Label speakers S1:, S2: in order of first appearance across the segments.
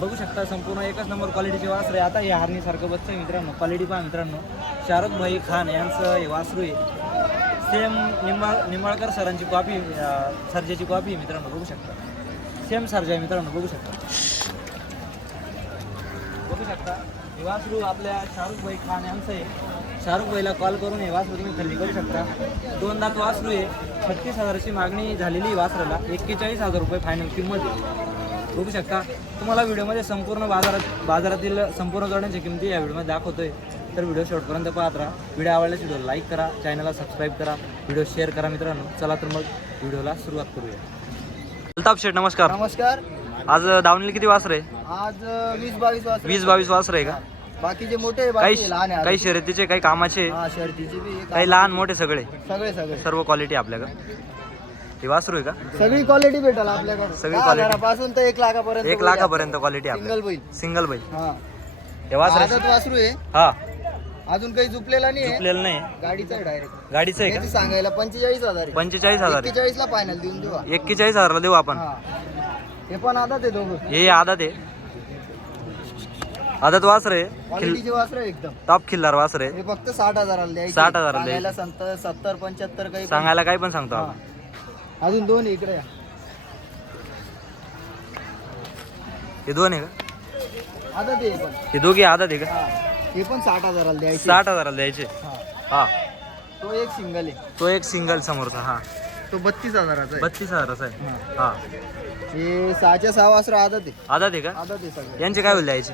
S1: बघू शकता संपूर्ण एकच नंबर क्वालिटीचे वासर आहे. आता हे हारणीसारखं बसतं आहे मित्रांनो. क्वालिटी पहा मित्रांनो. शाहरुख भाई खान यांचं हे वासरू आहे. सेम निंबाळ निंबाळकर सरांची कॉपी सर्जाची कॉपी मित्रांनो. बघू शकता. सेम सर्जा आहे मित्रांनो. बघू शकता. बघू शकता. हे वासरू आपल्या शाहरुख भाई खान यांचं आहे. शाहरुख भाईला कॉल करून हे वासरू तुम्ही खरेदी करू शकता. दोन दात वासरू आहे. छत्तीस हजाराची मागणी झालेली वासराला. एक्केचाळीस हजार रुपये फायनल किंमत आहे. बघू शकता. तुम्हाला व्हिडिओमध्ये संपूर्ण बाजारात बाजारातील संपूर्ण जोड्यांच्या किमती या व्हिडिओमध्ये दाखवतोय. तर व्हिडिओ शेवटपर्यंत पाहत राहा. व्हिडिओ आवडल्यास व्हिडिओ लाईक करा चॅनलला सबस्क्राईब करा. व्हिडिओ शेअर करा मित्रांनो. चला तर मग व्हिडिओला सुरुवात करूया. अल्ताफ शेठ नमस्कार.
S2: नमस्कार.
S1: आज दावणीला किती वासर आहे?
S2: आज वीस बावीस वाजता
S1: वीस बावीस वासर आहे का?
S2: बाकीचे मोठे
S1: काही
S2: लहान आहे
S1: काही. शर्यतीचे काही कामाचे?
S2: हा शर्तीचे बी आहे,
S1: काही लहान मोठे सगळे?
S2: सगळे सगळे.
S1: सर्व क्वालिटी आपल्याकडे. हे वासरू आहे का?
S2: सगळी क्वालिटी भेटेल आपल्याकडे.
S1: सगळी
S2: दहा
S1: quality.
S2: हजारापासून तर एक लाखापर्यंत
S1: एक लाखापर्यंत क्वालिटी
S2: सिंगल
S1: आपल्या
S2: बैल.
S1: सिंगल बाई
S2: हा.
S1: हे वासर
S2: आदत वासरू आहे.
S1: हा.
S2: अजून काही झुपलेला नाही आहे.
S1: चुकलेलं नाही
S2: गाडीचा आहे डायरेक्ट
S1: गाडीचं आहे का?
S2: सांगायला पंचेचाळीस हजार आहे.
S1: पंचेचाळीस हजार आहे.
S2: एक्केचाळीस ला फायनल देऊन देऊ
S1: एक्केचाळीस हजारला देऊ आपण.
S2: हा. हे पण आदत आहे दोघं.
S1: हे आदत आहे. आदत वासर आहे. खिल
S2: क्वालिटीचे वासर आहे एकदम.
S1: टॉप खिल्लार वासर आहे.
S2: हे फक्त साठ हजाराला द्यायचे.
S1: 60,000 ला
S2: सांगायला सत्तर सत्तर पंच्याहत्तर काही.
S1: सांगायला काही पण सांगतो. आपण.
S2: अजून दोन इकडे या.
S1: हे दोन आहे का?
S2: आदत आहे हे पण.
S1: हे दोघे आदत आहे का?
S2: हा. हे पण साठ हजाराला द्यायचे.
S1: साठ हजाराला द्यायचे.
S2: हा.
S1: हा.
S2: तो एक सिंगल आहे.
S1: तो एक सिंगल समोरचा हा.
S2: तो बत्तीस हजाराचा आहे.
S1: बत्तीस हजाराचा आहे.
S2: हा.
S1: हा.
S2: हे सहाच्या सहा वासरा आदत आहे.
S1: आदत आहे का?
S2: आदत आहे सगळे.
S1: यांचे काय होईल द्यायचे?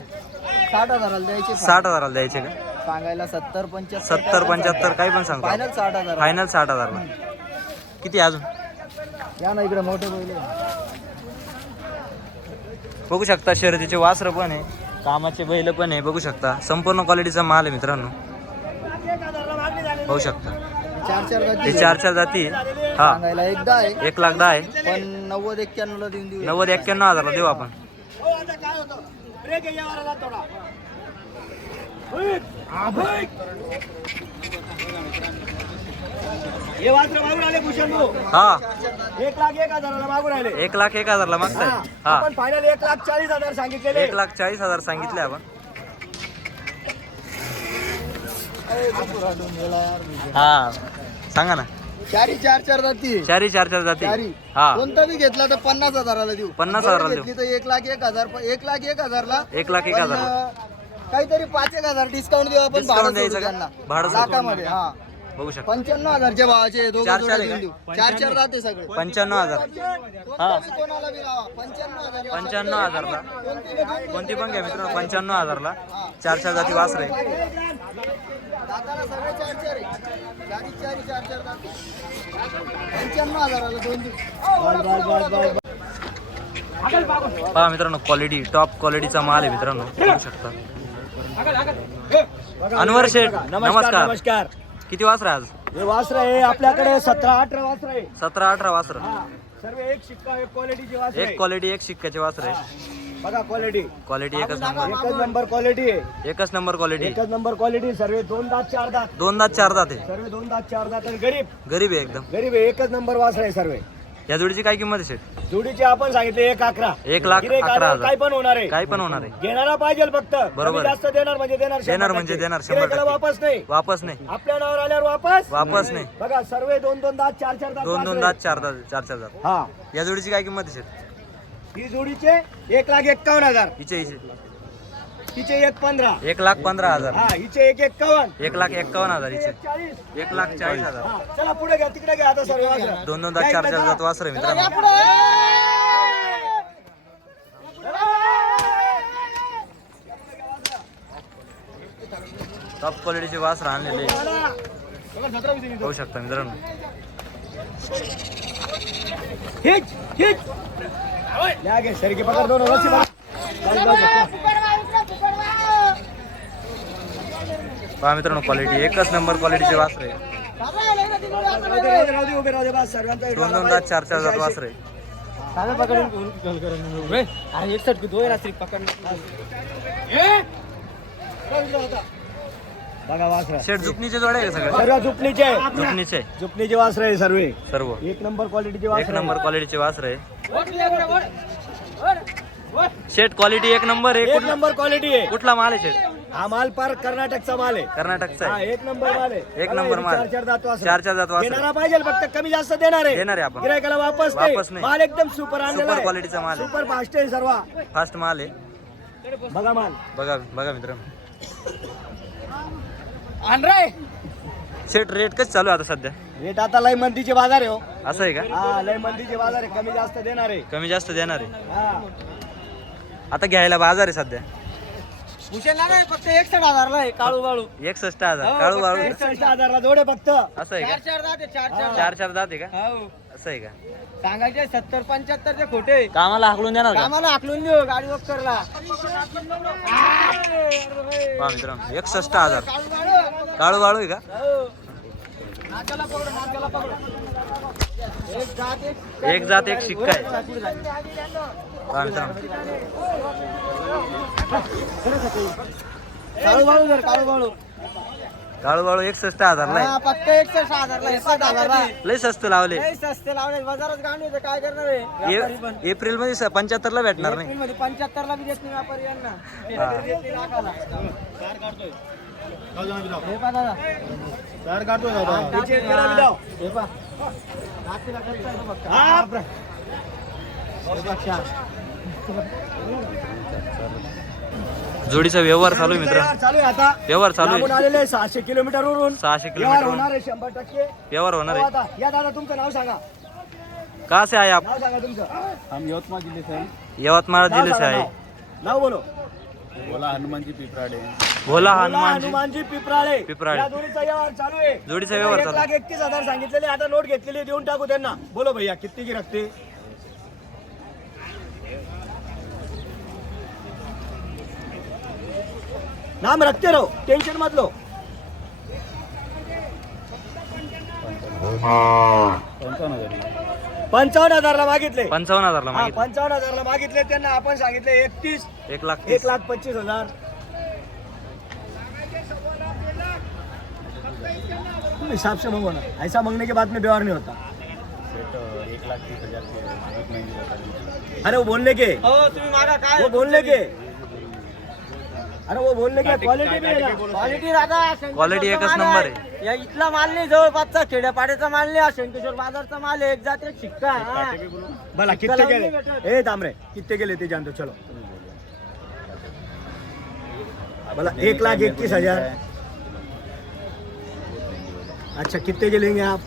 S2: साठ हजाराला द्यायचे.
S1: साठ हजाराला द्यायचे का?
S2: सांगायला सत्तर पंच्याहत्तर
S1: सत्तर पंच्याहत्तर काही पण सांगतो.
S2: फायनल साठ हजार
S1: फायनल साठ हजारला. किती अजून?
S2: या ना इकडे मोठे बैल.
S1: बघू शकता शर्यतीचे वासर पण आहे कामाचे बैल पण आहे बघू शकता. संपूर्ण क्वालिटीचा माल आहे मित्रांनो. बघू शकता.
S2: चार चार
S1: हे
S2: जाती
S1: चार चार जाती. हा.
S2: सांगायला एकदा आहे.
S1: एक लाख दहा आहे.
S2: पण नव्वद एक्क्याण्णव ला देऊन देऊ
S1: नव्वद एक्क्याण्णव हजारला देऊ आपण.
S2: हे वासर मागून आले भूषण भाऊ.
S1: हा.
S2: एक लाख एक हजाराला मागून आले
S1: एक लाख एक हजारला मागताय. हा.
S2: आपण फायनल एक लाख चाळीस हजार सांगितलेले.
S1: एक लाख चाळीस हजार सांगितले आपण. हा. सांगा ना.
S2: चारी चार चार जाती.
S1: चारी चार चार जाती.
S2: चारी.
S1: हा.
S2: कोणता बी घेतला तर पन्नास हजाराला देऊ.
S1: 50 हजाराला
S2: जर
S1: देऊ.
S2: घेतली तर एक लाख एक हजार एक लाख एक हजारला
S1: एक लाख एक
S2: पण,
S1: हजार
S2: अं, काहीतरी पाच एक हजार डिस्काउंट देऊ आपण भाडं
S1: द्यायचं
S2: सोडू
S1: का?
S2: त्यांना.
S1: भाडं सोडू.
S2: लाखामध्ये हा.
S1: बघू शकता.
S2: पंच्याण्णव हजारच्या भावाचे दोघं
S1: चार चार आहे
S2: देऊन देऊ चार चार राहते सगळे.
S1: पंच्याण्णव हजार.
S2: कोणता बी कोणाला बी लावा. पंच्याण्णव हजार
S1: पंच्याण्णव हजारला.
S2: कोणती बी घेऊन
S1: कोणती पण घ्या मित्रांनो पंच्याण्णव हजारला. चार चार जाती वासर. आहे
S2: दाताला सगळे चार चार आहे. चारी चारी चार चार दाते पंच्याण्णव हजाराला दोन देऊ बस, बस, बस, बस.
S1: पहा मित्रांनो क्वालिटी टॉप क्वालिटीचा माल आहे मित्रांनो. बघू शकता. अनवर शेठ नमस्कार.
S2: नमस्कार.
S1: किती वासर आज?
S2: हे वासर आहे आपल्याकडे सतरा अठरा वासर आहे.
S1: सतरा अठरा वासर.
S2: सर्व एक शिक्का एक क्वालिटीचे वासर
S1: एक क्वालिटी एक शिक्क्याचे वासर आहे.
S2: बघा क्वालिटी
S1: क्वालिटी एकच नंबर
S2: एकच नंबर क्वालिटी आहे.
S1: एकच नंबर क्वालिटी
S2: एकच नंबर क्वालिटी सर्व दोन दात चार दात.
S1: दोन दात चार दात आहे.
S2: सर्व दोन दात चार दात. आणि गरीब.
S1: गरीब आहे एकदम.
S2: गरीब आहे एकच नंबर वासर आहे सर्व.
S1: या जोडीची काय किंमत शेठ?
S2: जोडीचे आपण सांगितले एक अकरा.
S1: एक लाख
S2: गिऱ्हाईक
S1: अकरा
S2: आल्यावर
S1: हजार.
S2: काय पण होणार आहे.
S1: काय पण होणार आहे.
S2: घेणारा पाहिजे फक्त.
S1: बरोबर.
S2: कमी जास्त देणार म्हणजे देणार शंभर
S1: देणार म्हणजे
S2: टक्के.
S1: देणार शंभर
S2: गिऱ्हाईकाला
S1: टक्के.
S2: वापस नाही.
S1: वापस नाही.
S2: आपल्या नावावर आल्यावर वापस?
S1: वापस नाही.
S2: बघा सर्व दोन दोन दात चार चार दात
S1: दोन दोन दात चार दात चार चार दात.
S2: हा.
S1: या जोडीची काय किंमत शेठ?
S2: ही जोडीचे एक लाख एक्कावन्न हजार.
S1: हिचे हिचे.
S2: हिचे एक पंधरा.
S1: एक लाख पंधरा हजार.
S2: हा हिचे एक एक्कावन्न.
S1: एक लाख एक्कावन्न हजार हिचे.
S2: एक चाळीस.
S1: एक लाख चाळीस हजार.
S2: हा चला पुढे घ्या तिकडे घ्या आता सर्व वासरं.
S1: दोन दोन दात चार चार दात वासर आहे मित्रांनो. टॉप क्वालिटीचे वासर आणलेले. आहे. पाहू शकता मित्रांनो.
S2: हिच हिच. या घे सरकी पकड दोन रस्सी पकड.
S1: पहा मित्रांनो क्वालिटी एकच नंबर क्वालिटीचे वासर. दोन दोन. दात चार चार दात वासर. शेठ जुकनीचे जोड आहे का
S2: सर्व झुपणीचे आहे.
S1: जुकनीचे
S2: झुपणीचे वासर आहे सर्व.
S1: सर्व.
S2: एक नंबर क्वालिटीचे
S1: एक
S2: वासर
S1: नंबर क्वालिटीचे वासर शेट क्वालिटी एक नंबर आहे.
S2: एक
S1: कुठला
S2: नंबर क्वालिटी आहे.
S1: कुठला माल आहे शेट
S2: हा माल पार कर्नाटकचा माल आहे.
S1: कर्नाटकचा
S2: हा
S1: आहे
S2: एक नंबर माल आहे.
S1: एक नंबर माल.
S2: चार चार वासरं.
S1: चार चार वासरं.
S2: देणारा पाहिजे फक्त कमी जास्त देणार आहे.
S1: देणार आहे आपण.
S2: गिरायकाला वापस
S1: वापस
S2: नाही. माल एकदम सुपर आणलेला
S1: सुपर क्वालिटीचा माल आहे.
S2: सुपर फास्ट आहे सर्व.
S1: फास्ट माल आहे.
S2: बघा माल.
S1: बघा बघा मित्रांनो शेट रेट कशी चालू आहे आता सध्या?
S2: रेट आता लय मंदीचे बाजार आहे हो.
S1: असं आहे का?
S2: हा लय मंदीचे बाजार आहे. कमी जास्त देणार आहे.
S1: कमी जास्त देणार आहे.
S2: हा.
S1: आता घ्यायला बाजार आहे सध्या.
S2: नाही फक्त एकसठ हजारला आहे काळू बाळू
S1: एकसष्ट हजार काळू बाळू
S2: एकसष्ट हजारला जोडे फक्त.
S1: असं आहे का?
S2: चार दात चार चार
S1: चार चार दात आहे का?
S2: हो.
S1: असं आहे का?
S2: सांगायचे सत्तर पंच्याहत्तरचे खोटे.
S1: कामाला हाकलून देणार का?
S2: कामाला हाकलून देऊ गाडी
S1: पहा मित्रांनो एकसष्ट हजार. काळू बाळू आहे का? एक जात एक शिक्का आहे.
S2: काळू काळू बाळू
S1: काळू बाळू एकसष्ट हजारला
S2: हा, फक्त एकसष्ट
S1: आहे लय स्वस्त लावले.
S2: लय सस्ते लावले बाजारात गांड होते काय करणार आहे?
S1: एप्रिलमध्ये पंच्याहत्तर ला भेटणार नाही.
S2: एप्रिलमध्ये पंच्याहत्तर ला देत नाही व्यापारी यांना.
S1: जोडीचा व्यवहार चालू आहे मित्र.
S2: चालू आहे आता.
S1: व्यवहार चालू आहे.
S2: आलेले आहे सहाशे किलोमीटर वरून.
S1: सहाशे
S2: व्यवहार
S1: किलोमीटर
S2: होणार आहे शंभर टक्के.
S1: व्यवहार होणार
S2: हो
S1: आहे
S2: आता. या दादा तुमचं नाव सांगा.
S1: कहाँ से आए आप?
S2: नाव सांगा तुमचं.
S3: हम यवतमाळ जिले से हैं
S1: यवतमाळ
S2: नाव
S1: जिले से
S2: सांगा,
S1: आए
S2: नाव. नाव बोलो.
S3: बोला हनुमान जी पिपराडे.
S1: भोला
S2: बोला
S1: हनुमान जी
S2: हनुमानजी पिपराळे
S1: पिपराळे.
S2: या जोडीचा व्यवहार चालू आहे.
S1: जोडीचा व्यवहार
S2: एक
S1: चालू.
S2: लाख एकतीस हजार सांगितलेले. आता नोट घेतलेली देऊन टाकू त्यांना. बोलो भैया किती की रखते नाम रखते रहो टेंशन मत लो.
S3: पंचावन्न हजार
S2: पंचावन्न हजारला मागितले.
S1: पंचावन्न हजारला
S2: हा
S1: मागितलं.
S2: पंचावन्न हजारला मागितले त्यांना आपण सांगितले एकतीस.
S1: एक लाख
S2: एक
S1: तीस
S2: लाख पच्चीस हजार. तुम हिसाब से मंगो ना. ऐसा मांगने के बाद में व्यवहार नहीं होता.
S3: सेट एक लाख तीस हजार के एक महीने बता दीजिए
S2: अरे वो बोलने के.
S1: तुम्ही मागा
S2: वो बोलने के. अरे वो बोलने के क्वालिटी भी है ना.
S4: क्वालिटी दादा
S1: Quality एकच number आहे.
S4: या इथला माल नाही जवळपासचा खेड्यापाड्याचा माल नाही हा शंकेश्वर बाजारचा माल आहे. एक जात एक शिक्का हा.
S2: भला कितने गेले? ए तामरे कितने के लेते जान दो चलो. भला एक लाख इक्कीस हजार. अच्छा कितने के लेंगे आप?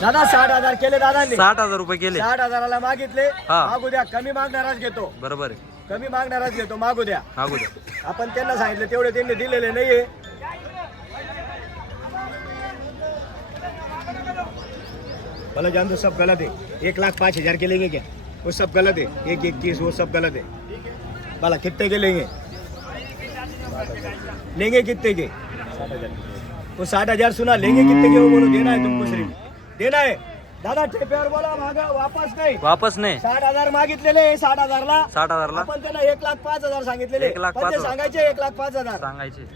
S2: दादा साठ हजार केले दादांनी.
S1: साठ हजार रुपये केले.
S2: साठ हजाराला मागितले.
S1: हा.
S2: मागू द्या कमी मागणाराच घेतो.
S1: बरोबर आहे.
S2: कमी मागणाराच घेतो मागू द्या.
S1: मागू द्या.
S2: आपण त्यांना सांगितलं तेवढे त्यांनी दिलेले नाहीये. भला जान दो सब गलत है एक लाख पाँच हजार के लेंगे क्या वो सब गलत है एक इक्कीस वो सब गलत है भला कितने के लेंगे? लेंगे कितने के? वो साठ हजार सुना लेंगे कितने के वो बोलो देना है तुमको सिर्फ. देना है दादा टेप्यावर बोला मागा वापस नाही.
S1: वापस नाही.
S2: साठ हजार मागितलेले साठ हजारला.
S1: साठ हजारला?
S2: आपण त्यांना एक लाख पाच हजार सांगितलेले.
S1: एक लाख
S2: पण
S1: पाच
S2: ते
S1: हजार.
S2: सांगायचे एक लाख पाच हजार.
S1: सांगायचे.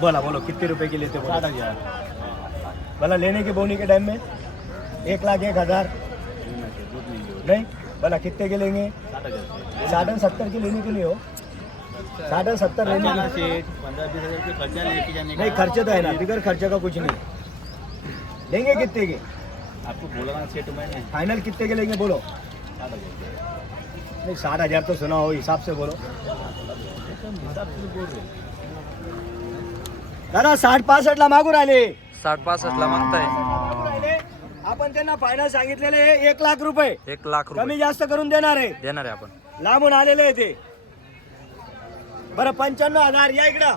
S2: बोला बोलो कितने रुपए के लेते साठ हजार बोला लेने के बोनी के टाइम में? एक लाख एक हजार. नहीं? बोला कितने के लेंगे साठ और सत्तर के लेने के लिए हो। साठ सत्तर लेने के लिए।
S3: पंद्रह बीस हज़ार के खर्चा लेके जाने का
S2: नहीं खर्चे तो है ना बिगर खर्चे का कुछ नहीं। लेंगे कितने के?
S3: आपको बोला ना सेट मैंने
S2: फाइनल कितने के लेंगे बोलो। नहीं साठ हज़ार तो सुना हो हिसाब से बोलो। दादा साठ पासष्ट ला मागून आले
S1: साठ पासष्ट ला मागताय।
S2: राहिले. आपण त्यांना फायनल सांगितलेले एक लाख रुपये.
S1: एक लाख
S2: कमी
S1: रुपये
S2: जास्त करून देणार आहे.
S1: देणार आहे आपण.
S2: लांबून आलेले आहे ते. बरं पंच्याण्णव हजार या इकडं.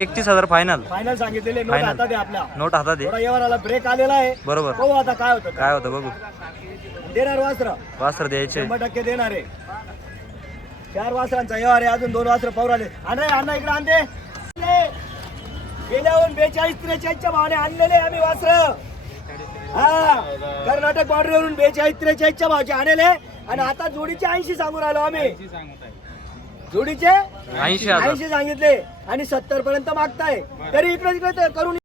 S1: एकतीस हजार फायनल
S2: फायनल सांगितलेले नोट
S1: Final.
S2: हातात आहे आपल्या
S1: नोट हातात
S2: थोडा
S1: आहे
S2: व्यवहाराला ब्रेक आलेला आहे.
S1: बरोबर.
S2: हो आता काय होतं.
S1: काय होतं बघू.
S2: देणार वास्त्र.
S1: वासर द्यायचे.
S2: शंभर टक्के देणार आहे. चार वासरांचा व्यवहार आहे अजून दोन वासर पावर आले अरे अण्णा इकडे आणते. गेल्याहून बेचाळीस त्रेचाळीसच्या भावाने आणलेले आम्ही वासर. हा कर्नाटक बॉर्डरवरून बेचाळीस त्रेचाळीसच्या भावचे आणले. आणि आता जोडीचे ऐंशी सांगून राहिलो आम्ही. जोडीचे?
S1: ऐंशी
S2: ऐंशी सांगितले. आणि सत्तर पर्यंत मागताय. तरी इकडे तिकडे करून